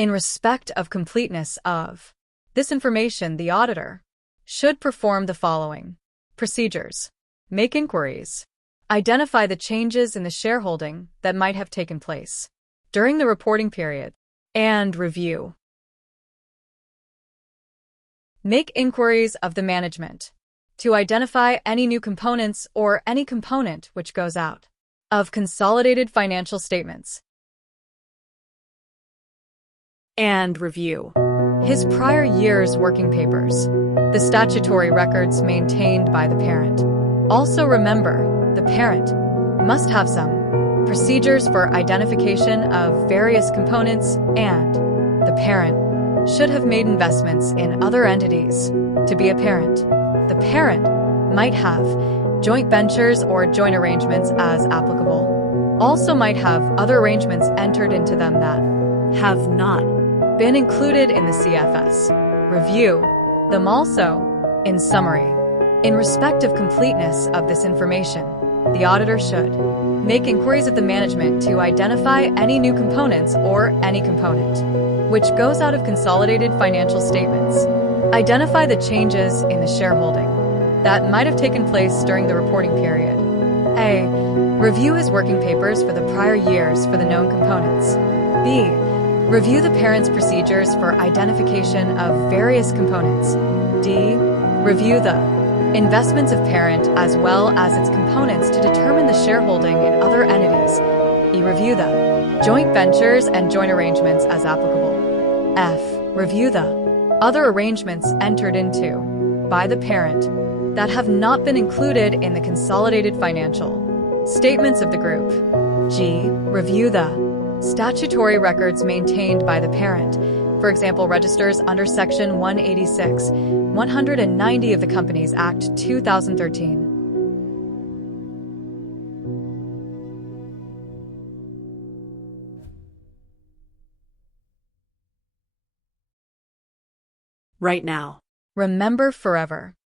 In respect of completeness of this information, the auditor should perform the following procedures: make inquiries, identify the changes in the shareholding that might have taken place during the reporting period, and review. Make inquiries of the management to identify any new components or any component which goes out of consolidated financial statements, and review his prior year's working papers, the statutory records maintained by the parent. Also remember, the parent must have some procedures for identification of various components, and the parent should have made investments in other entities to be a parent. The parent might have joint ventures or joint arrangements as applicable. Also might have other arrangements entered into them that have not been included in the CFS. Review them also. In summary, in respect of completeness of this information, the auditor should make inquiries of the management to identify any new components or any component which goes out of consolidated financial statements, identify the changes in the shareholding that might have taken place during the reporting period. A. Review his working papers for the prior years for the known components. B. Review the parent's procedures for identification of various components. D. Review the investments of parent as well as its components to determine the shareholding in other entities. E. Review the joint ventures and joint arrangements as applicable. F. Review the other arrangements entered into by the parent that have not been included in the consolidated financial statements of the group. G. Review the statutory records maintained by the parent, for example, registers under Section 186, 190 of the Companies Act 2013. Right now. Remember forever.